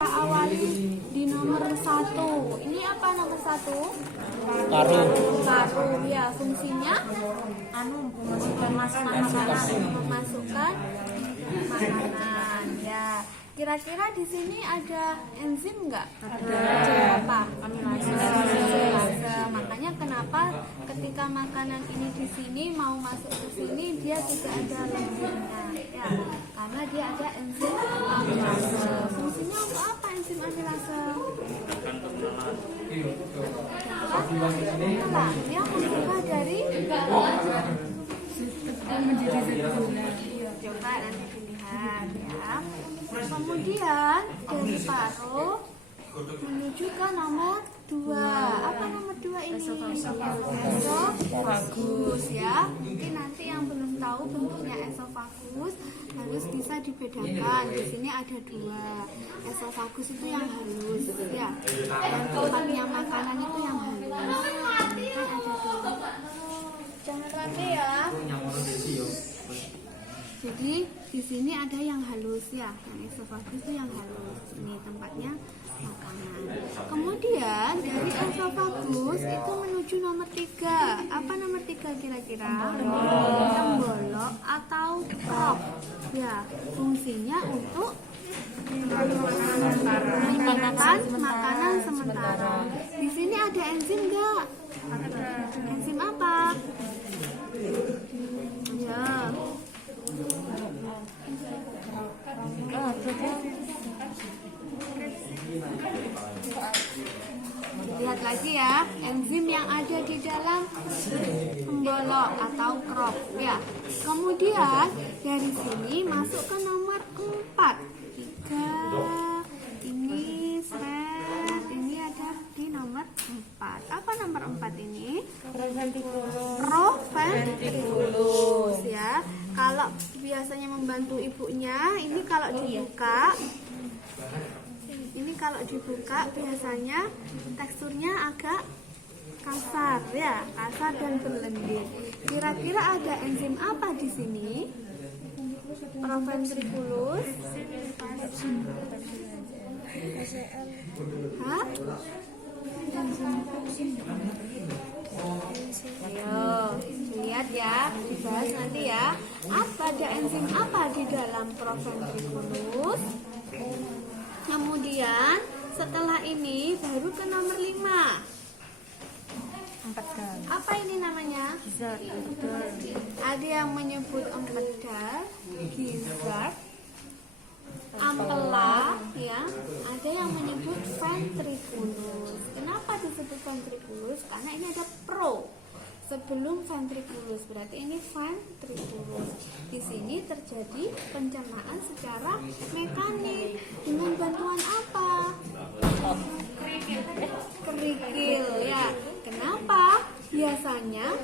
Awali di nomor 1. Ini apa nomor 1? Karu. Karu ya, fungsinya memasukkan makanan ya. Kira-kira di sini ada enzim nggak? Ada. Apa? Amilase. Makanya kenapa ketika makanan ini di sini mau masuk ke sini dia tidak ada enzimnya ya, karena dia ada enzim amilase. Fungsinya untuk apa enzim amilase? Dia mengubah dari coba nanti dilihat ya. Kemudian dari paruh menuju ke nomor 2. Apa nomor 2 ini? Esofagus ya. Mungkin nanti yang belum tahu bentuknya esofagus harus bisa dibedakan. Di sini ada 2. Esofagus itu yang halus ya. Dan tempatnya makanan itu yang halus. Ini kan ada 2. Jangan rame ya. Jadi di sini ada yang halus ya, yang esofagus itu yang halus. Ini tempatnya makanan. Kemudian dari esofagus itu menuju nomor 3. Apa nomor 3 kira-kira? Tembolok atau krop. Ya, fungsinya untuk menyimpan makanan sementara. Di sini ada enzim enggak? Enzim apa? Ya. Lihat lagi ya, enzim yang ada di dalam tembolok atau krop ya. Kemudian dari sini masuk ke nomor 4. 3. Ini set. Ini ada di nomor 4. Apa nomor 4 ini? Proventriculus ya. Kalau biasanya membantu ibunya, ini kalau dibuka biasanya teksturnya agak kasar ya, kasar dan berlendir. Kira-kira ada enzim apa di sini? Proventriculus. Hah? Ayo, lihat ya, dibahas nanti ya. Ada enzim apa di dalam proventriculus? Kemudian setelah ini baru ke nomor 5. Apa ini namanya? Ada yang menyebut empedal, gizzard, ampela, ya. Ada yang menyebut ventriculus. Kenapa disebut ventriculus? Karena ini ada pro sebelum ventriculus, berarti ini ventriculus. Di sini terjadi pencernaan secara mekanik dengan bantuan apa? Kerikil ya. Kenapa? Biasanya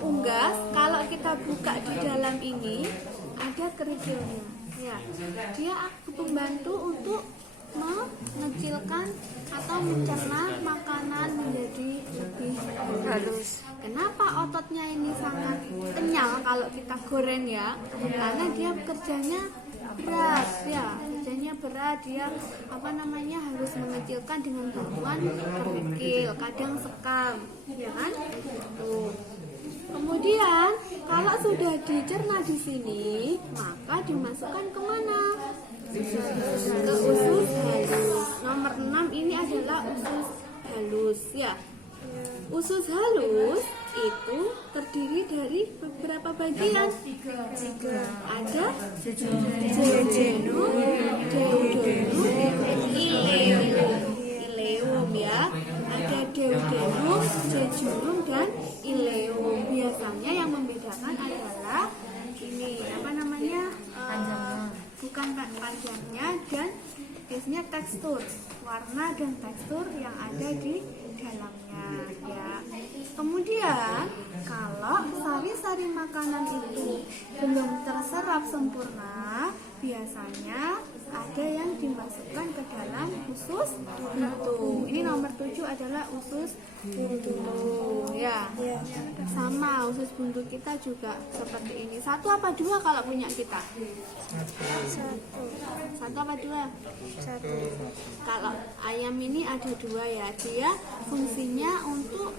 unggas kalau kita buka di dalam ini ada kerikilnya. Ya, dia membantu untuk mengecilkan atau mencerna makanan menjadi lebih halus. Kenapa ototnya ini sangat kenyal kalau kita goreng ya? Karena dia kerjanya berat ya, dia harus mengecilkan dengan bantuan kerikil, kadang sekam, ya kan? Tuh. Kemudian kalau sudah dicerna di sini, maka dimasukkan kemana? Ke usus halus. Nomor 6 ini adalah usus halus ya. Usus halus itu terdiri dari beberapa bagian. 3. Ada jejunum, ileum ya. Ada duodenum, jejunum dan ileum. Biasanya yang membedakan adalah ini bukan panjangnya dan biasanya tekstur, warna dan tekstur yang ada di dalamnya ya. Kemudian kalau sari-sari makanan itu belum terserap sempurna, biasanya ada yang dimasukkan ke dalam usus buntu. Ini nomor 7 adalah usus buntu. Ya. Sama, usus buntu kita juga seperti ini. 1 apa 2 kalau punya kita? 1 apa 2? 1. Kalau ayam ini ada 2 ya. Dia fungsinya untuk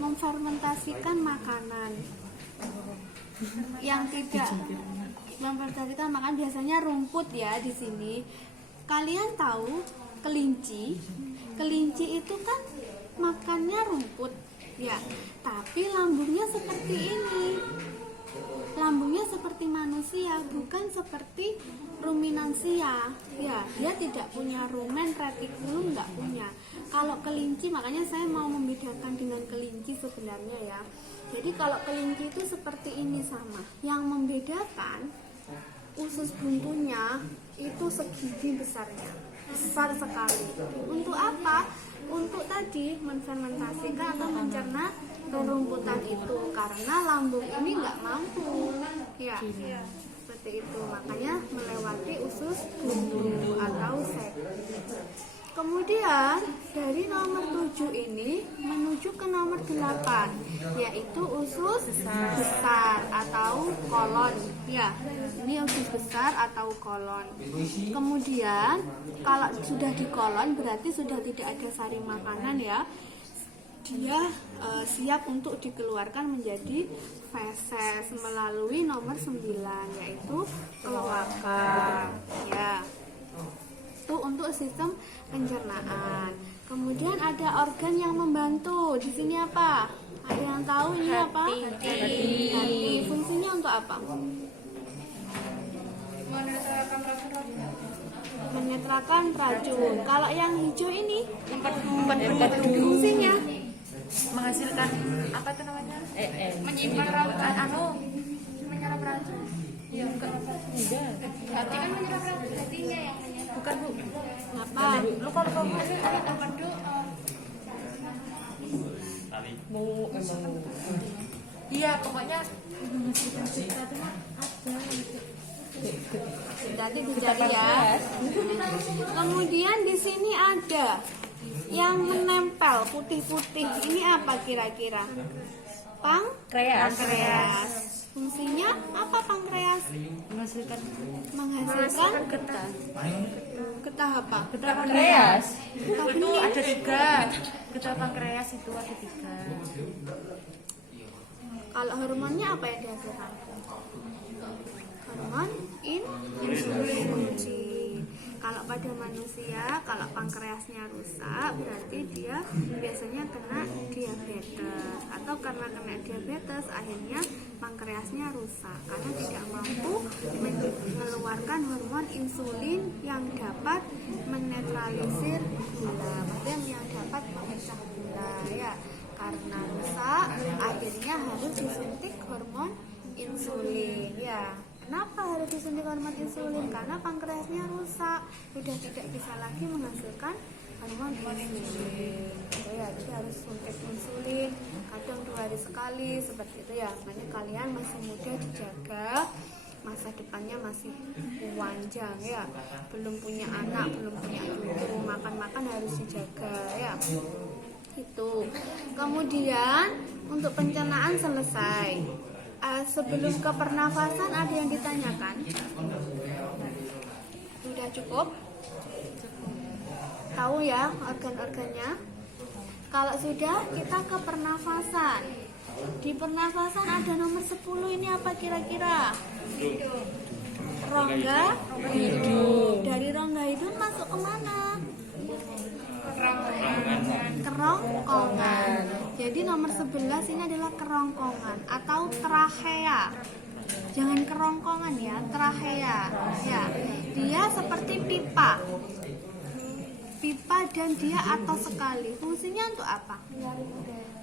memfermentasikan makanan. Yang tidak memfermentasikan makan biasanya rumput ya di sini. Kalian tahu kelinci? Kelinci itu kan makannya rumput ya, tapi lambungnya seperti ini. Lambungnya seperti manusia, bukan seperti ruminansia. Ya, dia tidak punya rumen, retikulum nggak punya. Kalau kelinci, makanya saya mau membedakan dengan kelinci sebenarnya ya. Jadi kalau kelinci itu seperti ini sama. Yang membedakan usus buntunya itu segigi besarnya, besar sekali. Untuk apa? Untuk tadi menfermentasikan atau mencerna rerumputan itu, karena lambung ini nggak mampu ya, seperti itu, makanya melewati usus buntu atau sek. Kemudian dari nomor 7 ini menuju ke nomor 8, yaitu usus besar atau kolon ya. Ini usus besar atau kolon. Kemudian kalau sudah di kolon berarti sudah tidak ada sari makanan ya. Dia siap untuk dikeluarkan menjadi feses melalui nomor 9, yaitu kloaka ya. Itu untuk sistem pencernaan. Kemudian ada organ yang membantu. Di sini apa? Ada yang tahu ini apa? Hati. Fungsinya untuk apa? Menetralkan racun. Kalau yang hijau ini fungsinya menghasilkan apa itu namanya? Menyimpan menyerap racun. Iya, enggak. Hati kan menyerap racun. Hatinya yang bukan Bu. apa? Lupa iya, pokoknya Jadi dijadi ya. Kemudian di sini ada yang menempel putih-putih. Ini apa kira-kira? Pankreas. Fungsinya apa pankreas? menghasilkan Getah. Getah apa? getah pankreas. Getah Itu bening. ada 3. Getah pankreas itu ada 3. Kalau hormonnya apa yang dihasilkan? Hormon insulin. Kalau pada manusia, kalau pankreasnya rusak, berarti dia biasanya kena diabetes, atau karena kena diabetes akhirnya pankreasnya rusak karena tidak mampu mengeluarkan hormon insulin yang dapat menetralisir gula, maksudnya yang dapat memecah gula ya. Karena rusak, akhirnya harus disuntik hormon insulin ya. Kenapa harus disuntik hormon insulin? Karena pankreasnya rusak, sudah tidak bisa lagi menghasilkan hormon insulin. Ya, jadi harus suntik insulin, kadang 2 hari sekali, seperti itu ya. Makanya kalian masih muda dijaga, masa depannya masih panjang ya. Belum punya anak, belum punya cucu, makan-makan harus dijaga ya. Itu. Kemudian untuk pencernaan selesai. Sebelum ke pernafasan ada yang ditanyakan? Sudah cukup? Tahu ya organ-organnya? Kalau sudah, kita ke pernafasan. Di pernafasan ada nomor 10, ini apa kira-kira? Rongga hidung. Dari rongga hidung masuk ke mana? Kerongkongan. Jadi nomor 11 ini adalah kerongkongan atau trachea. Jangan kerongkongan ya, trachea. Ya, dia seperti pipa. Pipa dan dia atas sekali. Fungsinya untuk apa?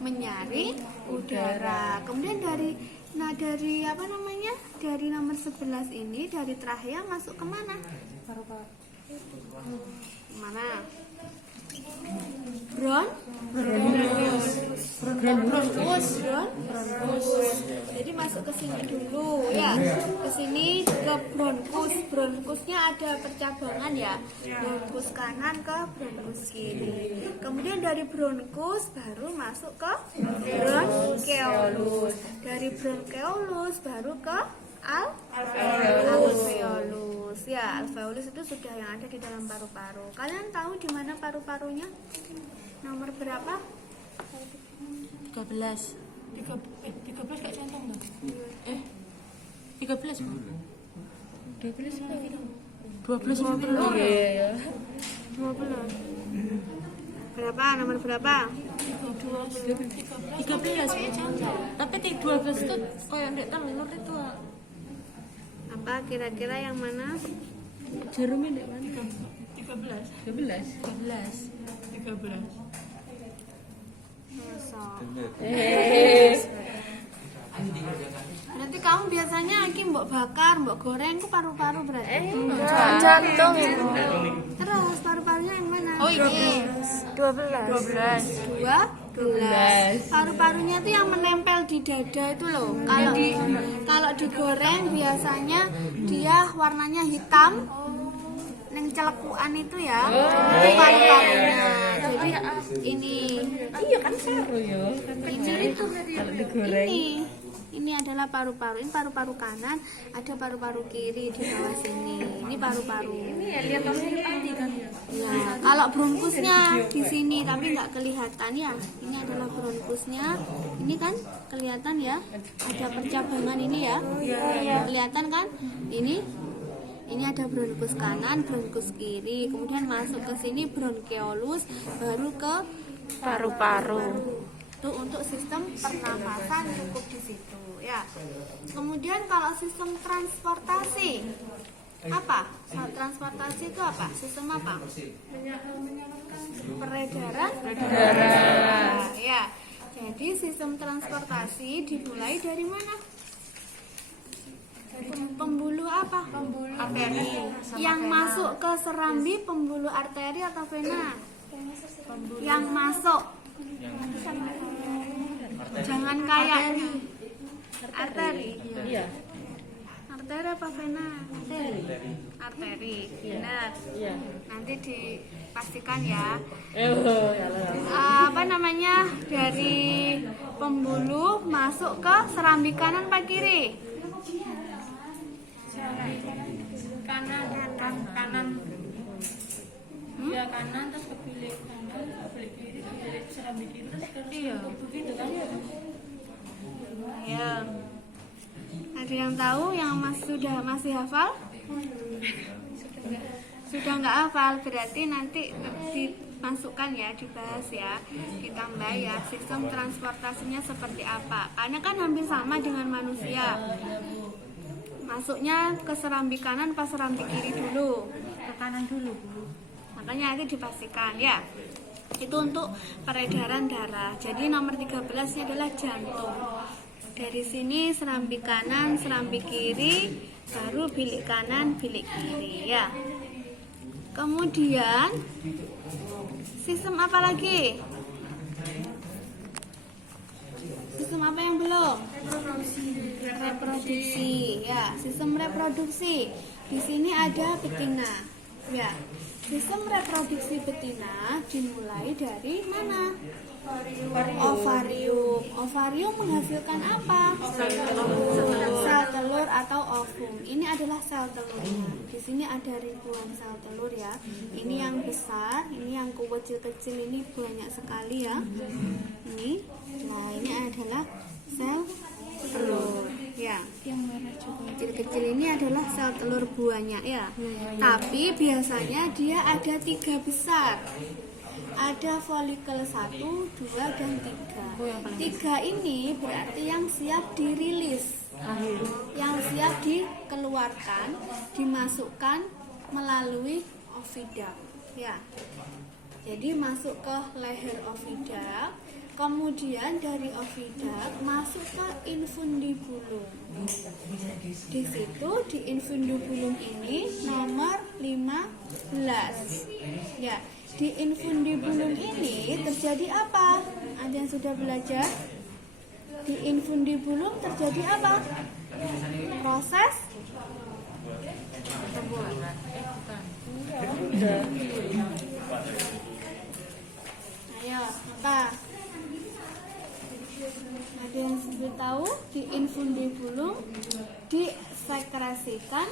Menyaring udara. Kemudian dari Dari nomor 11 ini dari trachea masuk ke mana? Mana? bronkus. Jadi masuk ke sini dulu ya. Ke sini ke bronkus. Bronkusnya ada percabangan ya. Bronkus kanan ke bronkus kiri. Kemudian dari bronkus baru masuk ke bronkeolus. Dari bronkeolus baru ke alveolus. Ya, alveolus itu sudah yang ada di dalam paru-paru. Kalian tahu di mana paru-parunya? Nomor berapa? 13 gak centang tuh. 13 Bu. 12 iya. 12. Berapa? Nomor berapa? 13 tapi 12 itu kayak ndek telur itu. Apa kira-kira yang mana? Jarumnya ndek mana? 13. Besok. Berarti kamu biasanya iki mbok bakar, mbok goreng ku paru-paru berarti. Jantung. Terus paru-parunya yang mana? Oh ini 12. Paru-parunya itu yang menempel di dada itu loh. Kalau digoreng biasanya dia warnanya hitam. Neng celekuan itu ya. Itu paru-parunya. Jadi ini Iya kan paru ya. ini itu Kalau digoreng. Ini adalah paru-paru. Ini paru-paru kanan, ada paru-paru kiri di bawah sini. Ini paru-paru. Ini ya lihat orangnya tadi kan ya. Ya, kalau bronkusnya di sini tapi nggak kelihatan ya. Ini adalah bronkusnya. Ini kan kelihatan ya. Ada percabangan ini ya. Kelihatan kan? Ini ada bronkus kanan, bronkus kiri. Kemudian masuk ke sini bronkeolus, baru ke Paru-paru. Itu untuk sistem pernafasan cukup di situ ya. Kemudian kalau sistem transportasi apa? Transportasi itu apa? Sistem apa? Peredaran. Ya. Jadi sistem transportasi dimulai dari mana? Pembuluh apa? Pembuluh arteri. Yang masuk ke serambi pembuluh arteri atau vena? Yang masuk. Jangan kayak arteri. Iya. Arteri apa vena? Arteri. Benar. Iya. Nanti dipastikan ya. Ya. Apa namanya? Dari pembuluh masuk ke serambi kanan apa kiri? Kanan. Ya kanan terus ke bilik kanan, ke bilik kiri, ke bilik serambi kiri terus ke begitu kan? Ayo. Ada yang tahu yang masih hafal? Sudah nggak hafal berarti nanti dimasukkan ya, dibahas ya, ditambah ya sistem transportasinya seperti apa. Karena kan hampir sama dengan manusia. Masuknya ke serambi kanan pas serambi kiri dulu? Ke kanan dulu Bu. Makanya nanti dipastikan ya. Itu untuk peredaran darah. Jadi nomor 13 ini adalah jantung. Dari sini serambi kanan, serambi kiri, baru bilik kanan, bilik kiri ya. Kemudian sistem apa lagi? Sistem apa yang belum? Reproduksi. Ya, sistem reproduksi. Di sini ada betina. Ya. Sistem reproduksi betina dimulai dari mana? Ovarium. Ovarium menghasilkan apa? Sel telur atau ovum. Ini adalah sel telurnya. Di sini ada ribuan sel telur ya. Ini yang besar, ini yang kecil-kecil, ini banyak sekali ya. Ini. Nah, ini adalah sel telur. Ya, yang merah juga kecil-kecil ini adalah sel telur buahnya ya. Tapi biasanya dia ada 3 besar. Ada folikel 1, 2, dan 3. 3 ini berarti yang siap dirilis, yang siap dikeluarkan, dimasukkan melalui oviduct ya. Jadi masuk ke leher oviduct, kemudian dari oviduct masuk ke infundibulum. Di situ di infundibulum ini nomor 15 ya. di infundibulum ini terjadi apa? Ada yang sudah belajar? Di infundibulum terjadi apa? Proses ayo, apa? Ada yang sudah tahu? Di infundibulum disekresikan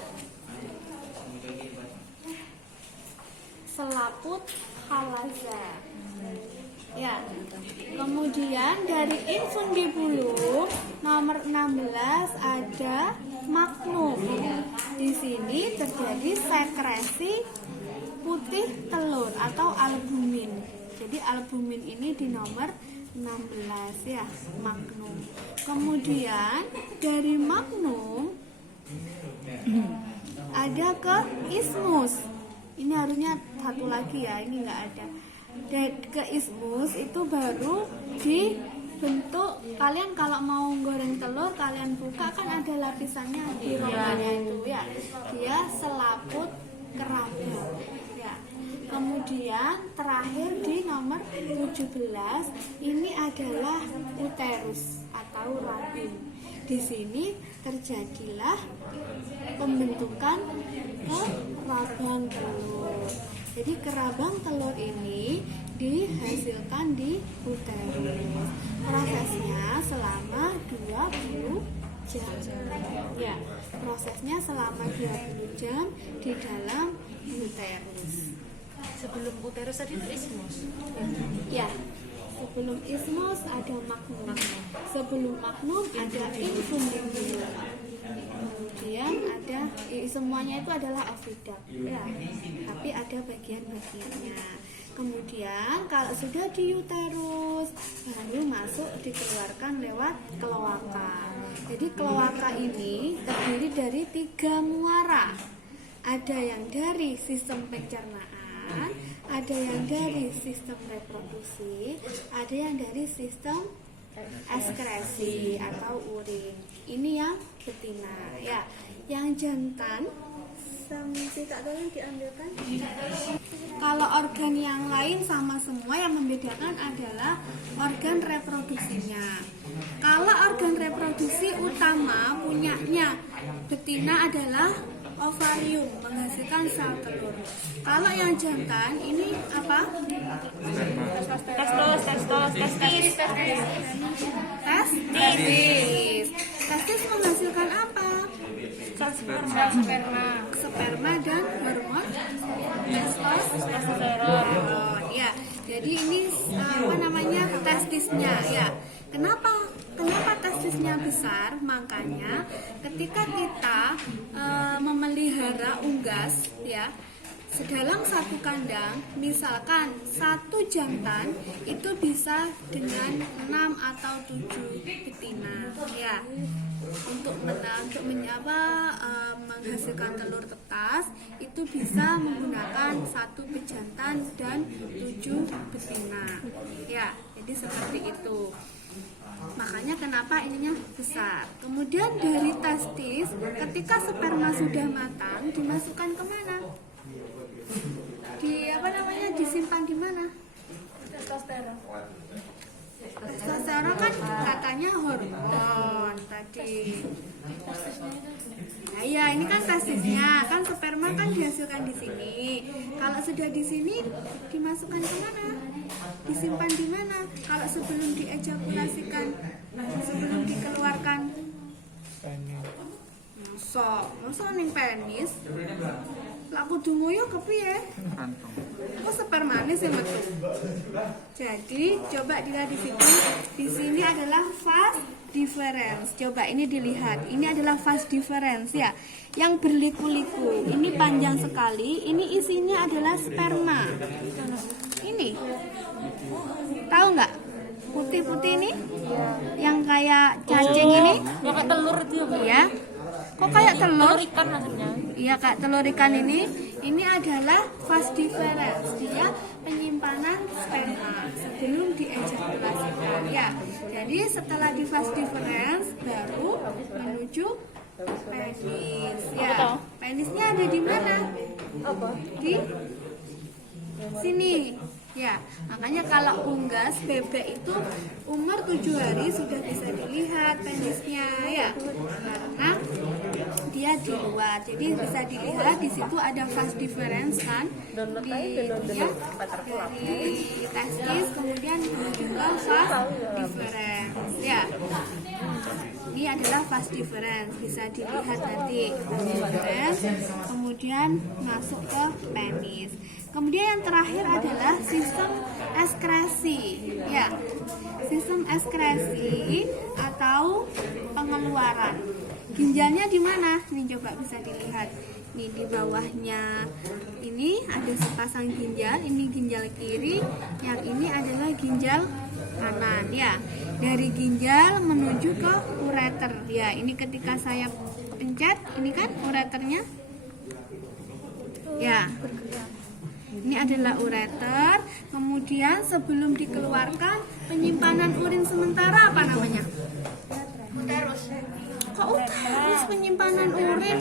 selaput halaza. Ya. Kemudian dari infundibulum nomor 16 ada magnum. Di sini terjadi sekresi putih telur atau albumin. Jadi albumin ini di nomor 16 ya, magnum. Kemudian dari magnum ada ke ismus. Ini harusnya satu lagi ya, ini nggak ada. Dan ke ismus itu baru dibentuk. Kalian kalau mau goreng telur, kalian buka kan ada lapisannya di rongganya itu ya. Dia selaput kerabang. Ya. Kemudian terakhir di nomor 17 ini adalah uterus atau rahim. Di sini terjadilah pembentukan kerabang telur. Jadi kerabang telur ini dihasilkan di uterus. Prosesnya selama 20 jam. Ya, prosesnya selama 20 jam di dalam uterus. Sebelum uterus tadi itu ismus. Ya, sebelum ismus ada magnum. Sebelum magnum ada infundibulum. Kemudian ada semuanya itu adalah oviduct ya, tapi ada bagian-bagiannya. Kemudian kalau sudah di uterus baru masuk dikeluarkan lewat kloaka. Jadi kloaka ini terdiri dari 3 muara. Ada yang dari sistem pencernaan, ada yang dari sistem reproduksi, ada yang dari sistem ekskresi atau urin. Ini yang betina ya. Yang jantan tidak tahu yang diambilkan. Kalau organ yang lain sama semua, yang membedakan adalah organ reproduksinya. Kalau organ reproduksi utama punyanya betina adalah ovarium, menghasilkan sel telur. Kalau yang jantan ini apa? Testis. Testis menghasilkan apa? Sperma dan hormon testosteron. Ya, jadi ini apa namanya testisnya ya. Kenapa testisnya besar? Makanya ketika kita memelihara unggas ya, sedalam satu kandang, misalkan satu jantan itu bisa dengan 6 atau 7 betina ya. Untuk menghasilkan telur tetas itu bisa menggunakan 1 pejantan dan 7 betina ya. Jadi seperti itu. Makanya kenapa ininya besar. Kemudian dari testis, ketika sperma sudah matang, dimasukkan kemana? Disimpan di mana? Testosteron kan katanya hormon tadi. Nah, ya ini kan testisnya, kan sperma kan dihasilkan di sini. Kalau sudah di sini dimasukkan ke mana? Disimpan di mana? Kalau sebelum diejakulasikan, sebelum dikeluarkan. Masa ning penis? Lah kudu nguyuh kepiye? Kok spermane sing metu. Jadi coba dilihat di sini. Di sini adalah fase difference. Coba ini dilihat. Ini adalah fase difference ya. Yang berliku-liku. Ini panjang sekali. Ini isinya adalah sperma. Ini. Tahu nggak? Putih-putih ini? Yang kayak cacing ini? Yang kayak telur itu ya. Kok kayak telur? Telur ikan maksudnya. Iya kak, telur ikan ini adalah fase difference. Dia penyimpanan sperma sebelum diejakulasikan ya. Jadi setelah di fase difference baru menuju penis ya. Penisnya ada di mana? Di sini. Ya, makanya kalau unggas bebek itu umur 7 hari sudah bisa dilihat penisnya ya, karena dia di luar. Jadi bisa dilihat di situ ada fast difference kan, dari testis kemudian menuju ke fast difference ya. Ini adalah fast difference, bisa dilihat nanti difference, kemudian masuk ke penis. Kemudian yang terakhir adalah sistem ekskresi ya, sistem ekskresi atau pengeluaran. Ginjalnya di mana? Nih coba bisa dilihat. Nih di bawahnya ini ada sepasang ginjal, ini ginjal kiri, yang ini adalah ginjal kanan ya. Dari ginjal menuju ke ureter ya. Ini ketika saya pencet, ini kan ureternya ya. Ini adalah ureter. Kemudian sebelum dikeluarkan penyimpanan urin sementara apa namanya? Uterus. Kok uterus penyimpanan urin?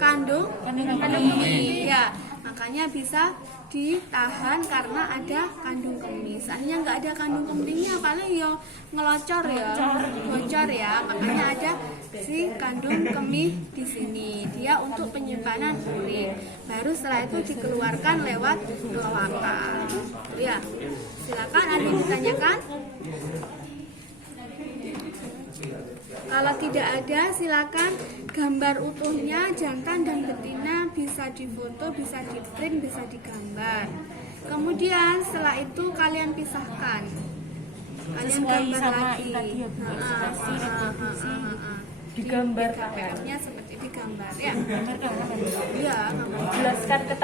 Kandung kemih ya. Makanya bisa ditahan karena ada kandung kemih. Seandainya nggak ada kandung kemihnya paling yo ngelocor ya, bocor ya. Makanya ada si kandung kemih di sini. Dia untuk penyimpanan urin. Baru setelah itu dikeluarkan lewat kloaka. Ya, silakan ada yang ditanyakan. Kalau tidak ada, silakan gambar utuhnya jantan dan betina bisa difoto, bisa di-print, bisa digambar. Kemudian setelah itu kalian pisahkan. Kalian gambar lagi. Digambar PDF-nya seperti digambar ya. gambar Iya, jelaskan keterangan